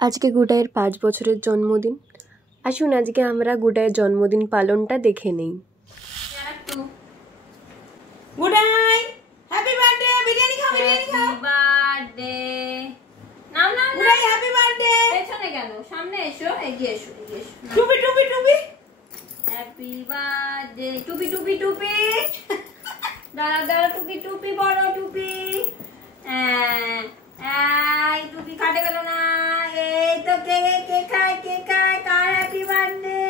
আজকে গুডাইয়ের ৫ বছরের জন্মদিন। আসুন আজকে আমরা গুডাইয়ের জন্মদিন পালনটা দেখে নেই। গুডাই হ্যাপি বার্থডে। বিরিয়ানি খাও, বিরিয়ানি খাও। Happy birthday. নাও নাও গুডাই হ্যাপি বার্থডে। পেছনে কেন, সামনে এসো, এগিয়ে এসো, এগিয়ে এসো। টুপি টুপি টুপি। Happy birthday. টুপি টুপি টুপি। দাঁড়া দাঁড়া, টুপি টুপি, বড় টুপি। এই টুপি কাটে গেল না। এই তো কে কে খায়, কে খায়? কার হ্যাপি বার্থডে?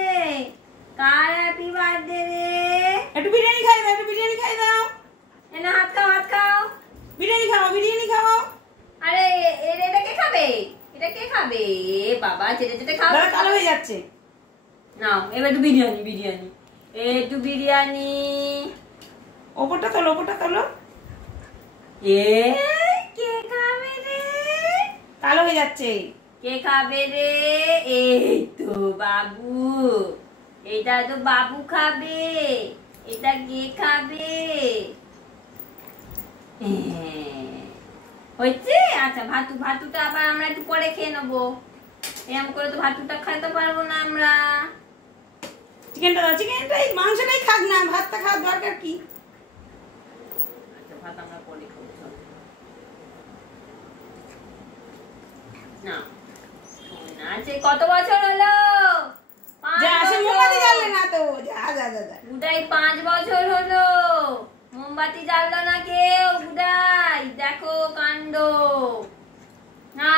কার হ্যাপি বার্থডে রে? একটু বিরিয়ানি খাই দাও, একটু বিরিয়ানি খাই দাও। এনা হাত খাও, হাত খাও। বিরিয়ানি খাও, বিরিয়ানি খাও। আরে এটা কে খাবে? এটা কে খাবে? এ বাবা, চেটে চেটে খাও। দাদা কালো হয়ে যাচ্ছে। নাও এবার একটু বিরিয়ানি, বিরিয়ানি, একটু বিরিয়ানি। ওপরটা তোলো, ওপরটা তোলো। এ কে খাবে রে? কালো হয়ে যাচ্ছে। কে খাবে রে? এই তো বাবু। এটা তো বাবু খাবে। এটা কে খাবে? হয়েছে? আচ্ছা, ভাতুটা আবার আমরা একটু পরে খেয়ে নেবো। এরকম করে তো ভাতুটা খাইতে পারবো না আমরা। চিকেনটা দাও, চিকেনটাই, মাংসটাই খাক না, ভাতটা খাওয়ার দরকার কি? আচ্ছা, ভাত আমরা পরে খাবো। না আছে, কত বছর হলো? যা আসে মোমবাতি জ্বাললে না তো। যা যা যা যা। গুডাই 5 বছর হলো, মোমবাতি জ্বাললো না কেউ। গুডাই দেখো কাণ্ড। না